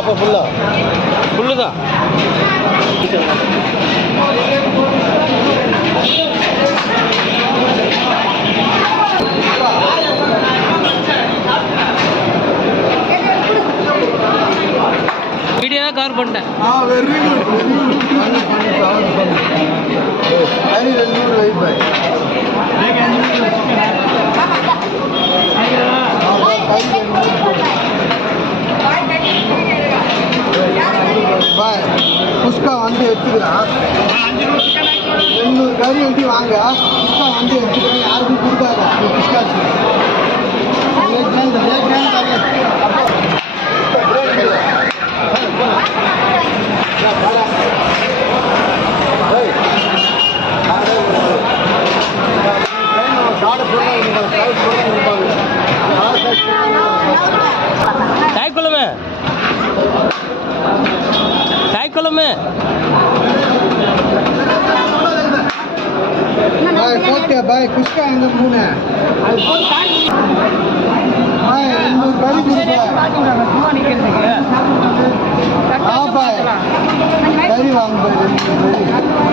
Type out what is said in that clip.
பாப்பா ஃபுல்லா ஃபுல்லு தான். வீடியோ தான் கவர் பண்ணிட்டேன். பாய். புஷ்கா வந்து எடுத்துக்கிறான் எண்ணூறு கறி எழுதி வாங்க. புஷ்கா வந்து எடுத்துக்கிறேன் யாருக்கும் கொடுக்காத. தாய் குளமே பாய் குஷ்கா எங்க மூணு? பாய் எண்ணூறு கறி ஆ பாய். கறி வாங்க பாய்